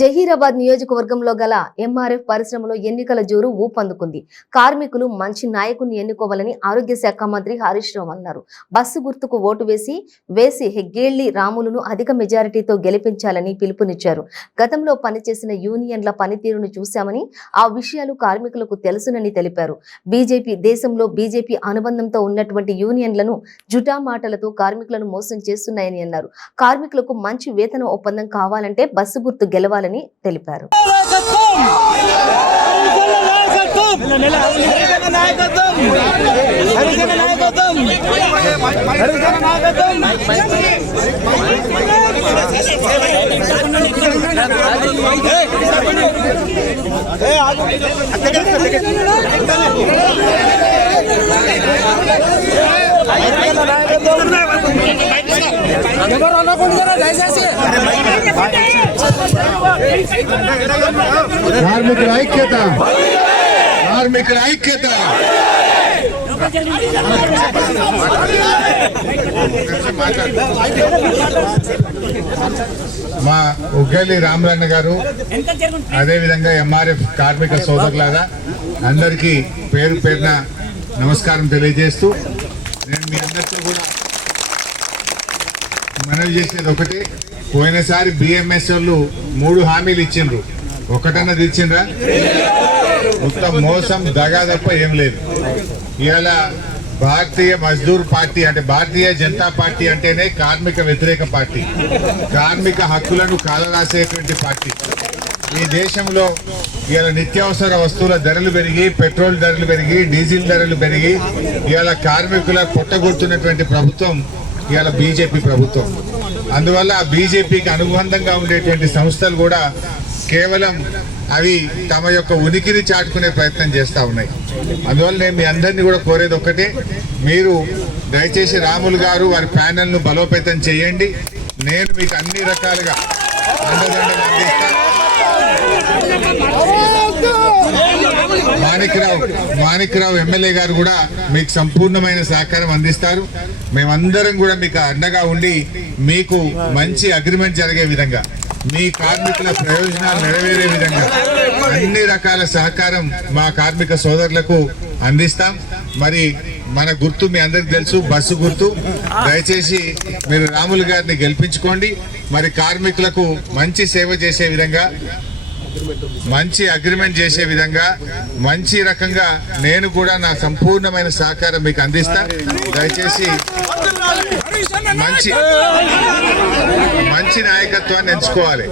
జహీరాబాద్ నియోజకవర్గంలో గల ఎంఆర్ఎఫ్ పరిశ్రమలో ఎన్నికల జోరు ఊపందుకుంది. కార్మికులు మంచి నాయకుని ఎన్నుకోవాలని ఆరోగ్య శాఖ మంత్రి హరీష్ రావు అన్నారు. బస్సు గుర్తుకు ఓటు వేసి వేసి హెగ్గేళ్ళి రాములను అధిక మెజారిటీతో గెలిపించాలని పిలుపునిచ్చారు. గతంలో పనిచేసిన యూనియన్ల పనితీరును చూశామని ఆ విషయాలు కార్మికులకు తెలుసునని తెలిపారు. బీజేపీ దేశంలో బీజేపీ అనుబంధంతో ఉన్నటువంటి యూనియన్లను జుటా మాటలతో కార్మికులను మోసం చేస్తున్నాయని అన్నారు. కార్మికులకు మంచి వేతన ఒప్పందం కావాలంటే బస్సు గుర్తు గెలవాలి గెలవాలని తెలిపారు. ఎవరు అనకుండా కార్మికుల ఐక్యత. కార్మికుల ఐక్యత. మా ఉగ్గలి రామరణ గారు అదేవిధంగా ఎంఆర్ఎఫ్ కార్మిక సోదరులారా అందరికీ పేరు పేరున నమస్కారం తెలియజేస్తూ నేను మీ అందరితో కూడా మనవి చేసేది ఒకటి. పోయినసారి బిఎంఎస్ వాళ్ళు మూడు హామీలు ఇచ్చిండ్రు. ఒకటన్నా తెచ్చిండ్రా? మొత్తం మోసం దగా తప్ప ఏం లేదు. ఇవాళ భారతీయ మజ్దూర్ పార్టీ అంటే భారతీయ జనతా పార్టీ అంటేనే కార్మిక వ్యతిరేక పార్టీ. కార్మిక హక్కులను కాలరాసేటువంటి పార్టీ. ఈ దేశంలో ఇవాళ నిత్యావసర వస్తువుల ధరలు పెరిగి పెట్రోల్ ధరలు పెరిగి డీజిల్ ధరలు పెరిగి ఇవాళ కార్మికుల పొట్టగొడుతున్నటువంటి ప్రభుత్వం ఇవాళ బీజేపీ ప్రభుత్వం. అందువల్ల ఆ బీజేపీకి అనుబంధంగా ఉండేటువంటి సంస్థలు కూడా కేవలం అవి తమ యొక్క ఉనికిని చాటుకునే ప్రయత్నం చేస్తూ ఉన్నాయి. అందువల్ల నేను మీ అందరినీ కూడా కోరేది ఒక్కటే మీరు దయచేసి రాములు గారు వారి ప్యానల్ను బలోపేతం చేయండి. నేను మీకు అన్ని రకాలుగా అండదండలు మాణిక్రావు మాణిక్రావు ఎమ్మెల్యే గారు కూడా మీకు సంపూర్ణమైన సహకారం అందిస్తారు. మేమందరం కూడా మీకు అండగా ఉండి మీకు మంచి అగ్రిమెంట్ జరిగే విధంగా మీ కార్మికుల ప్రయోజనాలు నెరవేరే విధంగా అన్ని రకాల సహకారం మా కార్మిక సోదరులకు అందిస్తాం. మరి మన గుర్తు మీ అందరికి తెలుసు బస్సు గుర్తు. దయచేసి మీరు రాములు గారిని గెలిపించుకోండి. మరి కార్మికులకు మంచి సేవ చేసే విధంగా మంచి అగ్రిమెంట్ చేసే విధంగా మంచి రకంగా నేను కూడా నా సంపూర్ణమైన సహకారం మీకు అందిస్తా. దయచేసి మంచి మంచి నాయకత్వాన్ని ఎంచుకోవాలి.